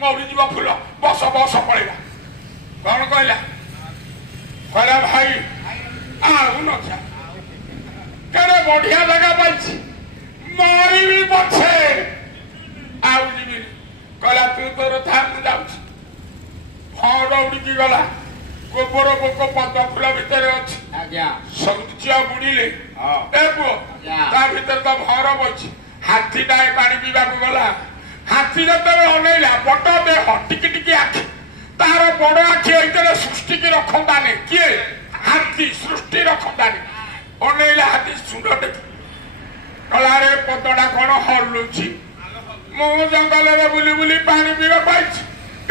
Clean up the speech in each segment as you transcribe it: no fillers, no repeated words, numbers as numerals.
मौरी जीव फुल बस बस पड़ेगा कौन कहला कहला भाई आउ न कड़े बढ़िया जगह पाई मरी भी पछे आउ जी कहला तू तोर था मुझे फड़ उड़ी गला गोबर पोक पद्म फूल भितर अच्छे सब चिया बुड़िले ता भीतर तो भर बची हाथीटाए पानी पीवा गला हाथी जो अनैला बड़ देह टिकी टिकी आखि तार बड़ आखि एइतरे सृष्टि की रखंताने किए हाथी सृष्टि रखंताने अनैला हाथी सुंड टेकी कला रे पदड़ा कौन हलुची मु जंगल में बुली बुली पानी पीवा पाई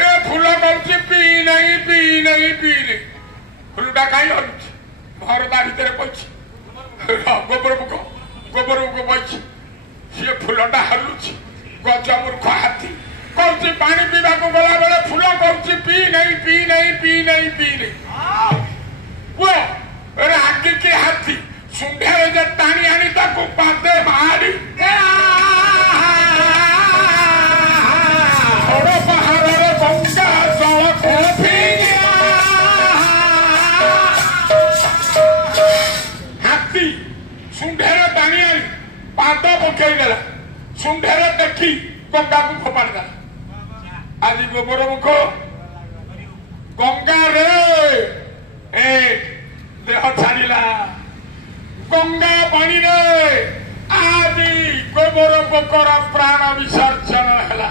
ए फूल कहूँ पी नहीं पी नहीं पी नहीं फूलटा कहीं हलुची घर ता भीतर पड़ी गोबर बुक पड़ी सी फूलटा हलुची गजमूर्ख हाथी कहूँ पानी पीवा गला बेले फूल कहूँ पी नहीं पी नहीं पी नहीं पी नहीं पुओ रागी के हाथी सुंढे जे टाणी आनी ताकू पादे मारी पहाड़ गंगा जल को हाथी सुंढे टाणी आनी पाद पकईदेला सुंढे देखी गंगा को फोपाड़ी देला आज गोबर मुख गंगा रे ए देह छाड़िला गंगा पानी रे आदि गोबर पोकर प्राण विसर्जन है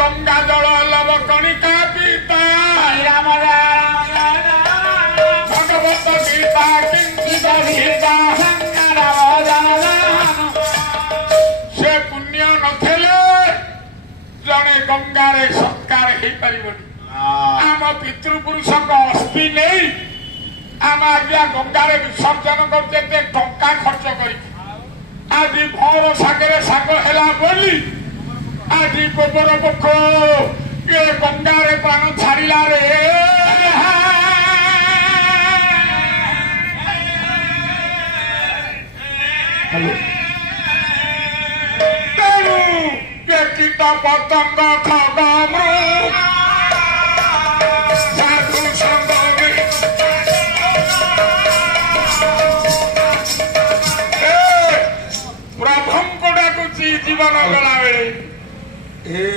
गंगा जल लव कणिका पीता भगवत गीता किंचित गीता से पुण्य नथिले जड़े गंगारे सत्कार हो पार आम पितृपुरुष अस्थि नहीं आम आज्ञा गंगारे विसर्जन करते टंका खर्च कर आज भौर सागरे साग है बोली आज गोबर पोख ये गंगारे प्राण छाड़ा रे तेणु ये कीट पतंग खग साधु संग प्रभु को डाकुची जीवन गला बेले